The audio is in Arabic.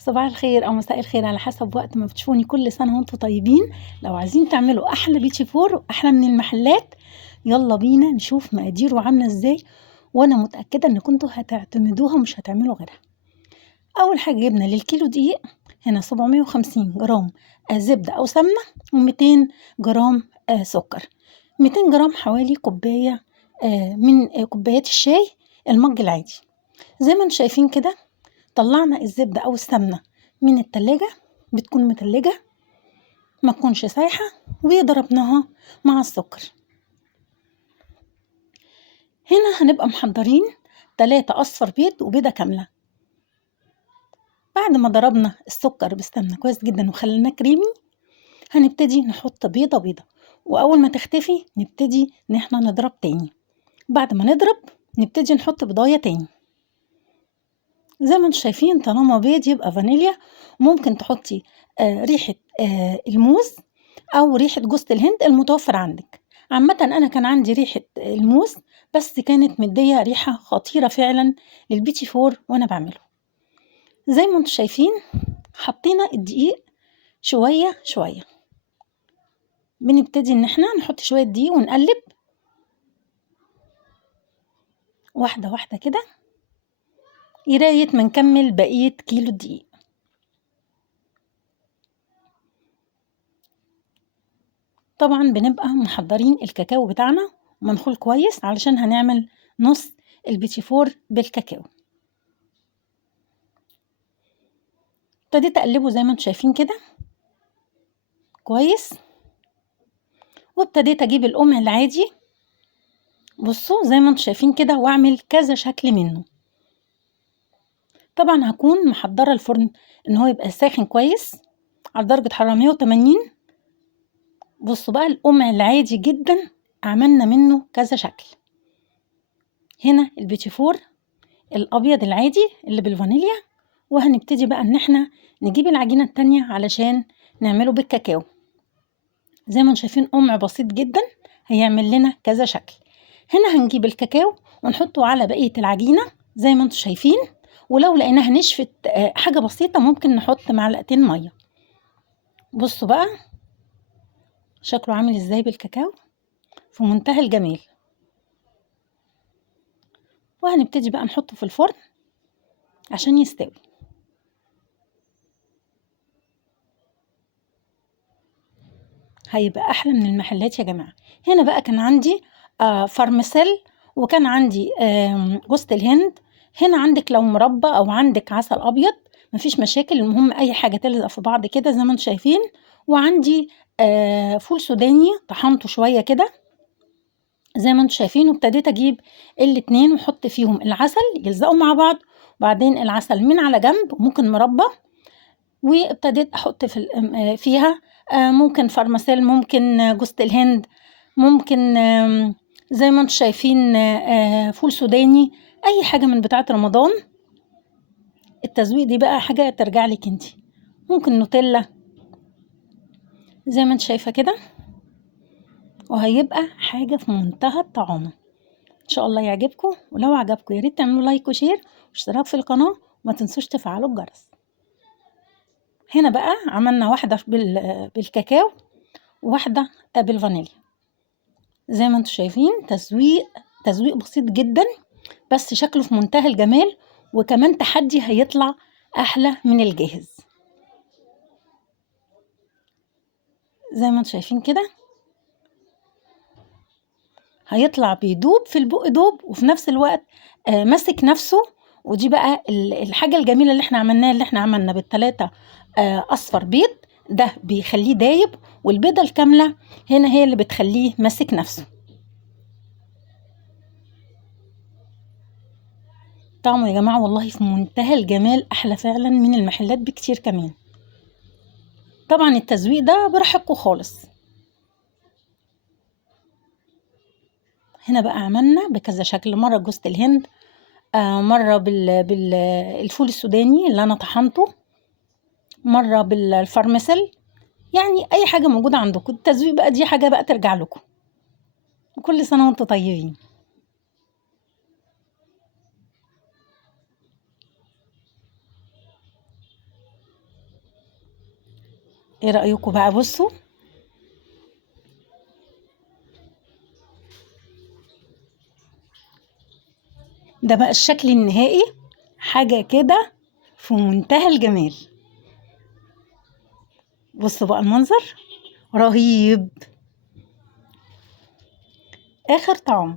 صباح الخير أو مساء الخير على حسب وقت ما بتشوفوني، كل سنة وانتم طيبين. لو عايزين تعملوا أحلى بيتي فور وأحلى من المحلات، يلا بينا نشوف مقاديره عاملة ازاي، وأنا متأكدة إن كنتوا هتعتمدوها ومش هتعملوا غيرها. أول حاجة جبنا للكيلو دقيق هنا 750 جرام زبدة أو سمنة، و200 جرام سكر. 200 جرام حوالي كوباية من كوبايات الشاي المج العادي. زي ما انتم شايفين كده، طلعنا الزبدة أو السمنة من التلاجة، بتكون متلجة ما تكونش سايحة، وضربناها مع السكر. هنا هنبقى محضرين 3 أصفر بيض وبيضة كاملة. بعد ما ضربنا السكر بالسمنة كويس جدا وخليناه كريمي، هنبتدي نحط بيضة بيضة، وأول ما تختفي نبتدي إن احنا نضرب تاني. بعد ما نضرب نبتدي نحط بضاية تاني. زي ما انتم شايفين، طالما بيض يبقى فانيليا. ممكن تحطي ريحة الموز أو ريحة جوز الهند المتوفر عندك. عامة أنا كان عندي ريحة الموز، بس كانت مدية ريحة خطيرة فعلا للبيتي فور وأنا بعمله. زي ما انتم شايفين، حطينا الدقيق شوية شوية. بنبتدي إن احنا نحط شوية دقيق ونقلب واحدة واحدة كده لغاية ما نكمل بقية كيلو الدقيق. طبعا بنبقى محضرين الكاكاو بتاعنا منخول كويس علشان هنعمل نص البيتي فور بالكاكاو. ابتديت اقلبه زي ما انتم شايفين كده كويس، وابتديت اجيب القمع العادي. بصوا زي ما انتم شايفين كده، واعمل كذا شكل منه. طبعا هكون محضره الفرن ان هو يبقى ساخن كويس على درجه حراره 180. بصوا بقى، القمع العادي جدا عملنا منه كذا شكل. هنا البيتي فور الابيض العادي اللي بالفانيليا، وهنبتدي بقى ان احنا نجيب العجينة التانية علشان نعمله بالكاكاو. زي ما انتم شايفين، قمع بسيط جدا هيعمل لنا كذا شكل. هنا هنجيب الكاكاو ونحطه على بقية العجينة زي ما انتم شايفين، ولو لقيناها نشفت حاجة بسيطة ممكن نحط معلقتين مية. بصوا بقى شكله عامل ازاي بالكاكاو، في منتهى الجمال. وهنبتدي بقى نحطه في الفرن عشان يستوي. هيبقى احلى من المحلات يا جماعه. هنا بقى كان عندي فرمسل، وكان عندي جوز الهند. هنا عندك لو مربى او عندك عسل ابيض مفيش مشاكل، المهم اي حاجه تلزق في بعض كده زي ما انتم شايفين. وعندي فول سوداني طحنته شويه كده زي ما انتم شايفين، وابتديت اجيب الاتنين واحط فيهم العسل يلزقوا مع بعض، وبعدين العسل من على جنب وممكن مربى. وابتديت احط فيها ممكن فرماسيل، ممكن جوز الهند، ممكن زي ما انتم شايفين فول سوداني، اي حاجه من بتاعه رمضان. التزويق دي بقى حاجه ترجع لك انت. ممكن نوتيلا زي ما انت شايفه كده، وهيبقى حاجه في منتهى الطعام. ان شاء الله يعجبكم، ولو عجبكم يا ريت تعملوا لايك وشير واشتراك في القناه، وما تنسوش تفعلوا الجرس. هنا بقى عملنا واحده بالكاكاو وواحده بالفانيليا. زي ما انتم شايفين، تزويق بسيط جدا، بس شكله في منتهى الجمال، وكمان تحدي هيطلع احلى من الجاهز. زي ما انتم شايفين كده هيطلع بيدوب في البق دوب، وفي نفس الوقت ماسك نفسه. ودي بقى الحاجة الجميلة اللي احنا عملناها، اللي احنا عملنا بالثلاثة اصفر بيض، ده بيخليه دايب، والبيضة الكاملة هنا هي اللي بتخليه ماسك نفسه. طعمه يا جماعة والله في منتهى الجمال، أحلى فعلا من المحلات بكتير كمان. طبعا التزويق ده براحتكم خالص. هنا بقى عملنا بكذا شكل، مرة جوز الهند، مرة بالفول السوداني اللي أنا طحنته، مرة بالفرمسل. يعني أي حاجة موجودة عندكم. التزويق بقى دي حاجة بقى ترجع لكم. وكل سنة وانتم طيبين. ايه رأيكم بقى؟ بصوا ده بقى الشكل النهائي، حاجة كده في منتهى الجمال. بصوا بقى المنظر رهيب، آخر طعم.